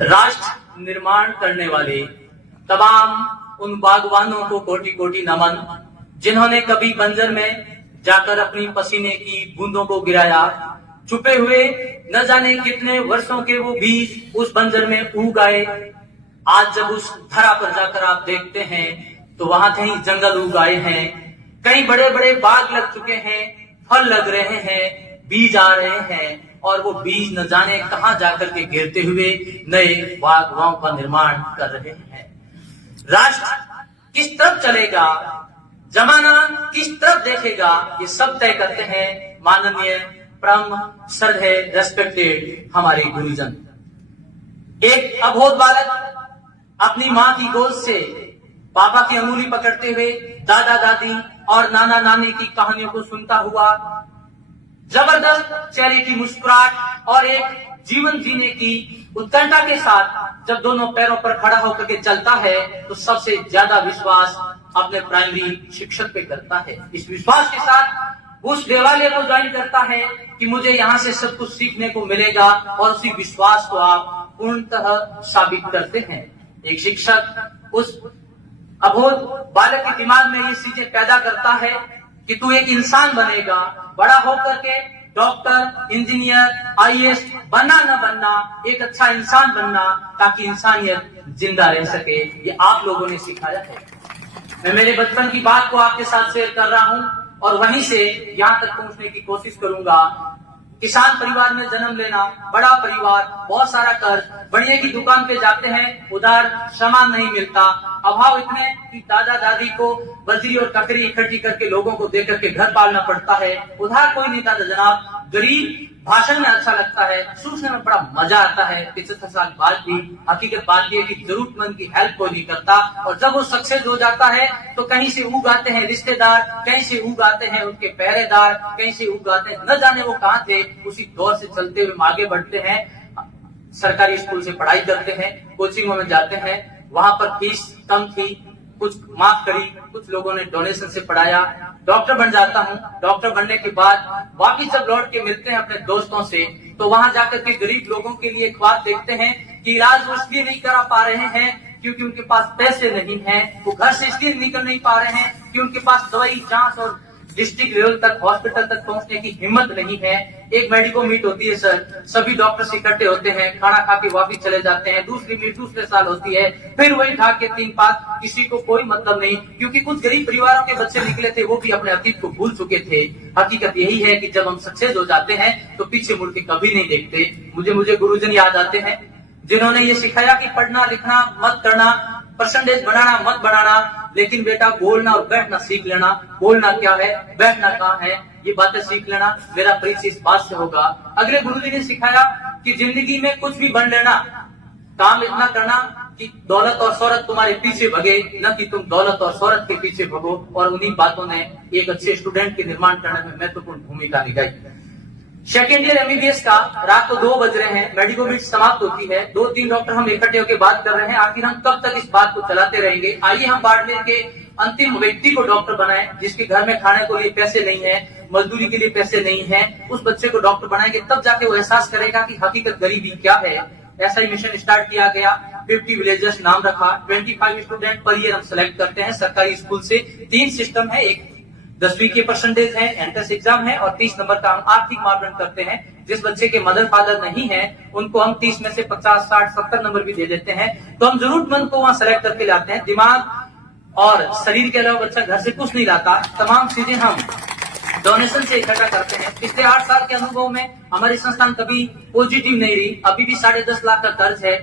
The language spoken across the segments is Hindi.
राष्ट्र निर्माण करने वाले तमाम उन बागवानों को कोटि कोटि नमन, जिन्होंने कभी बंजर में जाकर अपनी पसीने की बूंदों को गिराया। छुपे हुए न जाने कितने वर्षों के वो बीज उस बंजर में उग आए। आज जब उस धरा पर जाकर आप देखते हैं तो वहां कहीं जंगल उग आए हैं, कहीं बड़े बड़े बाग लग चुके हैं, फल लग रहे हैं, बीज आ रहे हैं, और वो बीज न जाने कहां जाकर के गिरते हुए नए बागवानों का निर्माण कर रहे हैं। राष्ट्र किस तरफ चलेगा, जमाना किस तरफ देखेगा, ये सब तय करते हैं माननीय परम श्रद्धेय रेस्पेक्टेड हमारे गुरुजन। एक अबोध बालक अपनी माँ की गोद से पापा की अंगुली पकड़ते हुए दादा दादी और नाना नानी की कहानियों को सुनता हुआ, जबरदस्त चेहरे की मुस्कुराहट और एक जीवन जीने की उत्कंठा के साथ जब दोनों पैरों पर खड़ा होकर के चलता है तो सबसे ज्यादा विश्वास अपने प्राइमरी शिक्षक पे करता है। इस विश्वास के साथ उस देवालय को ज्वाइन करता है कि मुझे यहाँ से सब कुछ सीखने को मिलेगा, और उसी विश्वास को आप पूर्णतः साबित करते हैं। एक शिक्षक उस अबोध बालक के दिमाग में ये चीजें पैदा करता है कि तू एक इंसान बनेगा, बड़ा होकर के डॉक्टर, इंजीनियर, आईएएस बनना न बनना, एक अच्छा इंसान बनना, ताकि इंसानियत जिंदा रह सके। ये आप लोगों ने सिखाया है। मैं मेरे बचपन की बात को आपके साथ शेयर कर रहा हूँ और वहीं से यहाँ तक पहुँचने की कोशिश करूंगा। किसान परिवार में जन्म लेना, बड़ा परिवार, बहुत सारा कर्ज, बढ़िया की दुकान पे जाते हैं, उधार सामान नहीं मिलता, अभाव इतने कि दादा दादी को बजरी और ककड़ी इकट्ठी करके लोगों को दे करके घर पालना पड़ता है। उधार कोई नहीं था जनाब। गरीब भाषण में अच्छा लगता है, सोचने में बड़ा मजा आता है। 75 साल बाद भी हकीकत बात यह है कि जरूरतमंद की हेल्प कोई नहीं करता, और जब वो सक्सेस हो जाता है तो कहीं से उग आते हैं रिश्तेदार, कहीं से उग आते हैं उनके पहरेदार, कहीं से उग आते हैं न जाने वो कहाँ थे। उसी दौर से चलते हुए आगे बढ़ते हैं, सरकारी स्कूल से पढ़ाई करते हैं, कोचिंगों में जाते हैं, वहां पर फीस कम थी, कुछ माफ करी, कुछ लोगों ने डोनेशन से पढ़ाया। डॉक्टर बन जाता हूँ। डॉक्टर बनने के बाद वापिस जब लौट के मिलते हैं अपने दोस्तों से, तो वहां जाकर के गरीब लोगों के लिए एक बात देखते हैं कि इलाज वो इसलिए नहीं करा पा रहे हैं क्योंकि उनके पास पैसे नहीं हैं। वो घर से इसलिए निकल नहीं पा रहे हैं कि उनके पास दवाई, जांच और डिस्ट्रिक्ट लेवल तक, हॉस्पिटल तक पहुंचने की हिम्मत नहीं है। एक मेडिको मीट होती है सर, सभी डॉक्टर्स इकट्ठे होते हैं, खाना खा के वापिस चले जाते हैं। दूसरी मीट दूसरे साल होती है, फिर वही ढाक के 3 पात, किसी को कोई मतलब नहीं, क्योंकि कुछ गरीब परिवारों के बच्चे निकले थे, वो भी अपने अतीत को भूल चुके थे। हकीकत यही है कि जब हम सक्सेस हो जाते हैं तो पीछे मुड़ के कभी नहीं देखते। मुझे गुरुजन याद आते हैं जिन्होंने ये सिखाया कि पढ़ना लिखना मत करना, परसेंटेज बनाना मत बनाना, लेकिन बेटा बोलना और बैठना सीख लेना। बोलना क्या है, बैठना कहाँ है, ये बातें सीख लेना। मेरा परिचय इस बात से होगा। अगले गुरुजी ने सिखाया कि जिंदगी में कुछ भी बन लेना, काम इतना करना कि दौलत और शोहरत तुम्हारे पीछे भगे, न कि तुम दौलत और शोहरत के पीछे भगो। और उन्हीं बातों ने एक अच्छे स्टूडेंट के निर्माण करने में महत्वपूर्ण भूमिका निभाई। सेकेंड ईयर एमबीबीएस का रात को 2 बज रहे हैं, मेडिको मीट समाप्त होती है। 2-3 डॉक्टर हम इकट्ठे होकर बात कर रहे हैं, आखिर हम कब तक इस बात को चलाते रहेंगे। आइए हम बाड़मेर के अंतिम व्यक्ति को डॉक्टर बनाएं, जिसके घर में खाने के लिए पैसे नहीं है, मजदूरी के लिए पैसे नहीं है। उस बच्चे को डॉक्टर बनाएंगे, तब जाके वो एहसास करेगा कि हकीकत गरीबी क्या है। ऐसा ही मिशन स्टार्ट किया गया। 50 विलेजर्स नाम रखा। 25 स्टूडेंट पर ईयर हम सेलेक्ट करते हैं सरकारी स्कूल से। 3 सिस्टम है, एक 10वीं के परसेंटेज है, एंट्रेंस एग्जाम है, और 30 नंबर का हम आर्थिक मापदंड करते हैं। जिस बच्चे के मदर फादर नहीं है उनको हम 30 में से 50, 60, 70 नंबर भी दे देते हैं। तो हम जरूरतमंद को वहां सेलेक्ट करके लाते हैं। दिमाग और शरीर के अलावा बच्चा घर से कुछ नहीं लाता, तमाम चीजें हम डोनेशन से इकट्ठा करते हैं। पिछले 8 साल के अनुभव में हमारी संस्थान कभी पॉजिटिव नहीं रही। अभी भी 10.5 लाख का कर्ज है।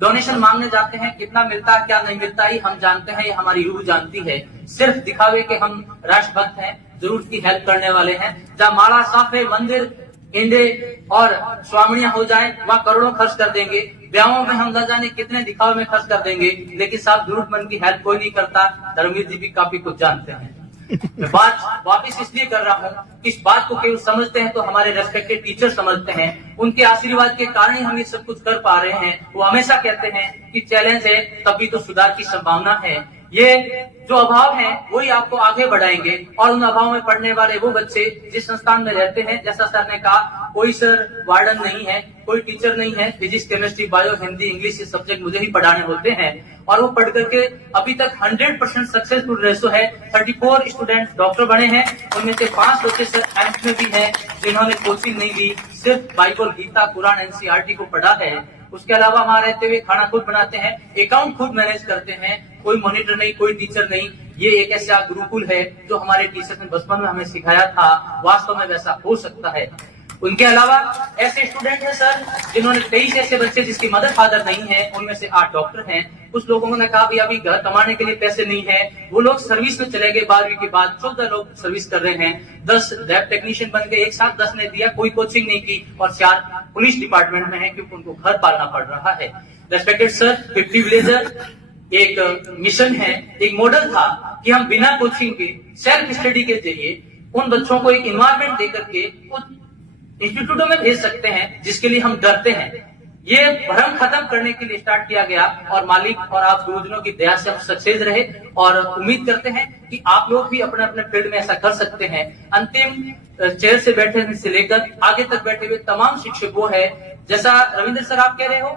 डोनेशन मांगने जाते हैं, कितना मिलता है क्या नहीं मिलता ही हम जानते हैं, ये हमारी रूह जानती है। सिर्फ दिखावे के हम राष्ट्रभक्त हैं, जरूरत की हेल्प करने वाले हैं। जहाँ माला साफे, मंदिर, इंडे और स्वामियां हो जाए, वहाँ करोड़ों खर्च कर देंगे। ब्याहों में हम न जाने कितने दिखावे में खर्च कर देंगे, लेकिन साहब जरूरतमंद की हेल्प कोई नहीं करता। धर्मवीर जी भी काफी कुछ जानते हैं। मैं बात वापिस इसलिए कर रहा हूँ, इस बात को केवल समझते हैं तो हमारे रेस्पेक्टेड टीचर समझते हैं। उनके आशीर्वाद के कारण ही हम ये सब कुछ कर पा रहे हैं। वो हमेशा कहते हैं कि चैलेंज है तभी तो सुधार की संभावना है। ये जो अभाव है वही आपको आगे बढ़ाएंगे और उन अभाव में पढ़ने वाले वो बच्चे जिस संस्थान में रहते हैं, जैसा सर ने कहा, कोई सर वार्डन नहीं है, कोई टीचर नहीं है, physics, chemistry, bio, Hindi, English ये सब्जेक्ट मुझे ही पढ़ाने होते हैं और वो पढ़ करके अभी तक 100% सक्सेसफुल रेशो है। 34 स्टूडेंट डॉक्टर बने हैं, उनमें से 5 बच्चे सर एम्स में भी हैं जिन्होंने कोचिंग नहीं ली, सिर्फ बाइबल, गीता, कुरान, एनसीईआरटी को पढ़ा है। उसके अलावा वहां रहते हुए खाना खुद बनाते हैं, अकाउंट खुद मैनेज करते हैं, कोई मॉनिटर नहीं, कोई टीचर नहीं। ये एक ऐसा गुरुकुल है जो हमारे टीचर ने बचपन में हमें सिखाया था, वास्तव में वैसा हो सकता है। उनके अलावा ऐसे स्टूडेंट हैं सर जिन्होंने 23 ऐसे बच्चे जिसकी मदर फादर नहीं है, उनमें से 8 डॉक्टर हैं। कुछ लोगों ने कहा भी अभी घर कमाने के लिए पैसे नहीं है, वो लोग सर्विस में चले गए। 12वीं के बाद 14 लोग सर्विस कर रहे हैं, 10 लैब टेक्नीशियन बन गए, एक साथ 10 ने दिया, कोई कोचिंग नहीं की और 4 पुलिस डिपार्टमेंट में है क्योंकि उनको घर पालना पड़ रहा है। रेस्पेक्टेड सर, 50 विलेजर एक मिशन है, एक मॉडल था कि हम बिना कोचिंग के सेल्फ स्टडी के जरिए उन बच्चों को एक इन्वायरमेंट देकर के उस इंस्टीट्यूटों में भेज सकते हैं जिसके लिए हम डरते हैं। ये भ्रम खत्म करने के लिए स्टार्ट किया गया और मालिक और आप गुरुजनों की दया से हम सक्सेस रहे और उम्मीद करते हैं कि आप लोग भी अपने अपने फील्ड में ऐसा कर सकते हैं। अंतिम चेयर से बैठे से लेकर आगे तक बैठे हुए तमाम शिक्षक वो है, जैसा रविंद्र सर आप कह रहे हो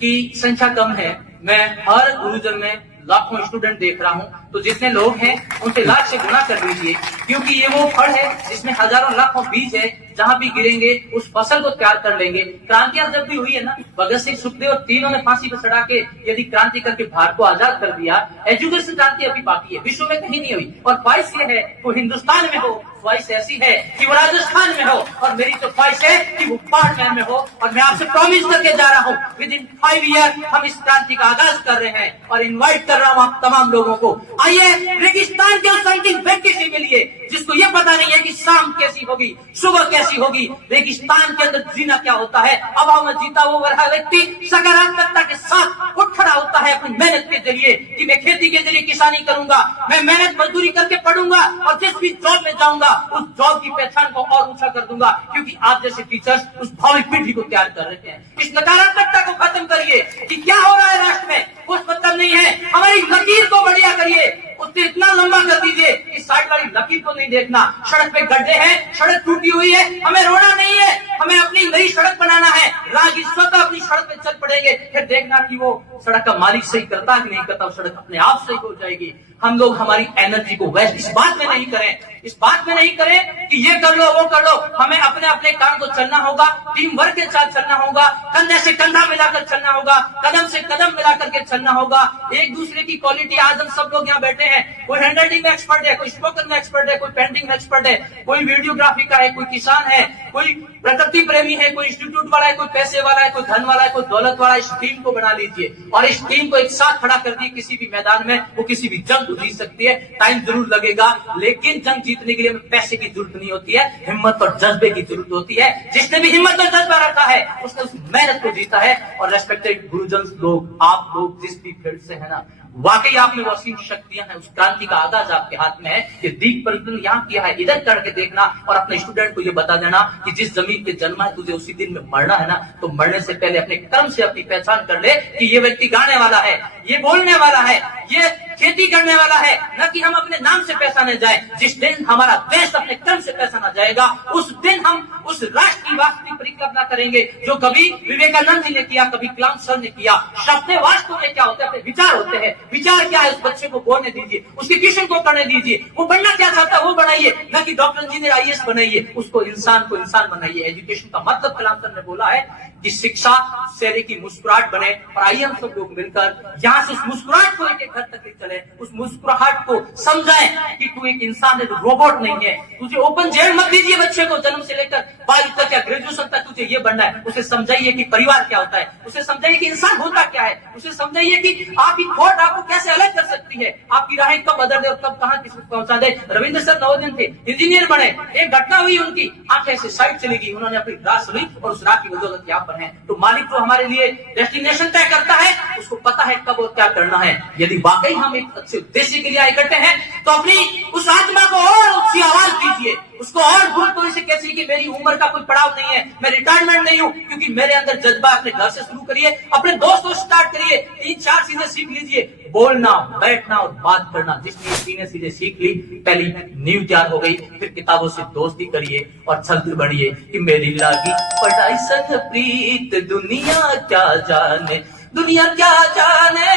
कि संख्या कम है, मैं हर गुरुजन में लाखों स्टूडेंट देख रहा हूं, तो जितने लोग हैं उनसे लाख से गुना कर दीजिए, क्योंकि ये वो फल है जिसमें हजारों लाखों बीज है, जहां भी गिरेंगे उस फसल को तैयार कर लेंगे। क्रांतियां जब भी हुई है ना, भगत सिंह, सुखदेव तीनों ने फांसी पर चढ़ा के यदि क्रांति करके भारत को आजाद कर दिया। एजुकेशन क्रांति अभी बाकी है, विश्व में कहीं नहीं हुई और ख्वाहिश ये है वो हिंदुस्तान में हो, ख्वाहिश ऐसी है कि वो राजस्थान में हो और मेरी तो ख्वाहिश है कि वो पार्टनर में हो। और मैं आपसे प्रॉमिस करके जा रहा हूँ विद इन 5 ईयर हम इस क्रांति का आगाज कर रहे हैं और इन्वाइट कर रहा हूँ आप तमाम लोगों को, आइए रेगिस्तान के उस अंतिम व्यक्ति से मिलिए जिसको ये पता नहीं है कि शाम कैसी होगी, सुबह कैसी होगी, रेगिस्तान के अंदर जीना क्या होता है। अभाव में जीता वो वह व्यक्ति सकारात्मकता के साथ उठ खड़ा होता है अपनी मेहनत के जरिए कि मैं खेती के जरिए किसानी करूंगा, मैं मेहनत मजदूरी करके पढ़ूंगा और जिस भी जॉब में जाऊंगा उस जॉब की पहचान को और ऊंचा कर दूंगा, क्योंकि आप जैसे टीचर्स उस भावी पीढ़ी को तैयार कर रहे हैं। इस नकारात्मकता को खत्म करिए कि क्या हो रहा है राष्ट्र में कुछ मतलब नहीं है, हमारी लकीर को बढ़िया करिए, उससे इतना लंबा कर दीजिए कि साइड वाली लकीर को नहीं देखना। सड़क पे गड्ढे हैं, सड़क टूटी हुई है, हमें रोना नहीं है, हमें अपनी नई सड़क बनाना है। राहगीर स्वतः अपनी सड़क पे चल पड़ेंगे, फिर देखना कि वो सड़क का मालिक सही करता है कि नहीं करता, सड़क अपने आप सही हो जाएगी। हम लोग हमारी एनर्जी को वेस्ट इस बात में नहीं करें, इस बात में नहीं करें कि ये कर लो वो कर लो, हमें अपने अपने काम को चलना होगा, टीम वर्क के साथ चलना होगा, कंधे से कंधा मिलाकर चलना होगा, कदम से कदम मिलाकर के चलना होगा। एक दूसरे की क्वालिटी, आज हम सब लोग यहाँ बैठे हैं, कोई हैंडराइटिंग में एक्सपर्ट है, कोई स्पोकन में एक्सपर्ट है, कोई पेंटिंग में एक्सपर्ट है, कोई वीडियोग्राफी का है, कोई किसान है, कोई प्रकृति प्रेमी है, कोई इंस्टीट्यूट वाला है, कोई पैसे वाला है, कोई धन वाला है, कोई दौलत वाला है। इस टीम को बना लीजिए और इस टीम को एक साथ खड़ा कर दिए किसी भी मैदान में, वो किसी भी जंग को जीत सकती है। टाइम जरूर लगेगा लेकिन जंग जीतने के लिए पैसे की जरूरत नहीं होती है, हिम्मत और जज्बे की जरूरत होती है। जिसने भी हिम्मत और जज्बा रखा है उसने उस मेहनत को जीता है। और रेस्पेक्टेड गुरुजन लोग, आप लोग जिस भी फील्ड से है ना, वाकई आप में वो असीम शक्तियां हैं, उस क्रांति का आगाज आपके हाथ में है। ये दीप परिवर्तन यहाँ किया है, इधर करके देखना और अपने स्टूडेंट को ये बता देना कि जिस जमीन पे जन्मा है तुझे उसी दिन में मरना है ना, तो मरने से पहले अपने कर्म से अपनी पहचान कर ले कि ये व्यक्ति गाने वाला है, ये बोलने वाला है, ये खेती करने वाला है, न कि हम अपने नाम से पहचाने जाए। जिस दिन हमारा देश अपने कर्म से पहचाना जाएगा उस दिन हम उस राष्ट्र की वास्तविक परिकल्पना करेंगे जो कभी विवेकानंद जी ने किया, कभी कलाम सर ने किया। शब्द वास्तव में क्या होते हैं, अपने विचार होते हैं। विचार क्या है, उस बच्चे को बोलने दीजिए, उसके ट्यूशन को करने दीजिए, वो बनना क्या चाहता है वो बनाइए, न कि डॉक्टर इंजीनियर आईएएस बनाइए, उसको इंसान को इंसान बनाइए। एजुकेशन का मतलब कलाम सर ने बोला है कि शिक्षा चेहरे की मुस्कुराहट बने। और आइए हम सब लोग मिलकर यहाँ से उस मुस्कुराहट को लेकर घर तक चले, उस मुस्कुराहट को समझाएं कि तू एक इंसान है, तू रोबोट नहीं है। तुझे ओपन जेल मत दीजिए बच्चे को, जन्म से लेकर 12वीं तक या ग्रेजुएशन तक तुझे ये बनना है। उसे समझाइए कि परिवार क्या होता है, उसे समझाइए कि इंसान होता क्या है, उसे समझाइए कि आपकी थॉट आपको कैसे अलग कर सकती है, आपकी राहें कब बदल दे और कब कहां किस पहुंचा दे। रविंद्र सर 9 दिन थे, इंजीनियर बने, एक घटना हुई, उनकी आंखें से साइड चली गई, उन्होंने अपनी राह सुनी और उस राह की बदौलत यहाँ पर है। तो मालिक जो हमारे लिए डेस्टिनेशन तय करता है उसको पता है कब और क्या करना है। यदि वाकई हम एक अच्छे उद्देश्य के लिए इकट्ठे हैं तो अपनी उस आत्मा को और ऊंची आवाज दीजिए उसको और भूल तो इसे कैसी कि मेरी उम्र का कोई पड़ाव नहीं है, मैं रिटायरमेंट नहीं हूं, क्योंकि मेरे अंदर जज्बा। अपने घर से शुरू करिए, अपने दोस्तों से स्टार्ट करिए, 3-4 चीजें सीख लीजिए, बोलना, बैठना और बात करना। जिसने 3 चीजें सीख ली, पहली नींव तैयार हो गई। फिर किताबों से दोस्ती करिए और चलते बढ़िए कि मेरी लागी पढ़ाई संग प्रीत, दुनिया क्या जाने, दुनिया क्या जाने,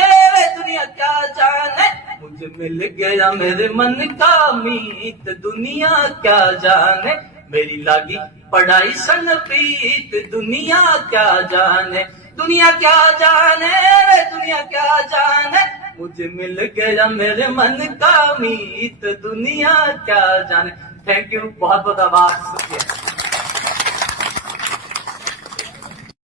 दुनिया क्या जाने, मुझे मिल गया मेरे मन का मीत, दुनिया क्या जाने, मेरी लागी पढ़ाई संग प्रीत, दुनिया क्या जाने, दुनिया क्या जाने, दुनिया क्या जाने, मुझे मिल गया मेरे मन का मीत, दुनिया क्या जाने। थैंक यू, बहुत बहुत आभार, शुक्रिया।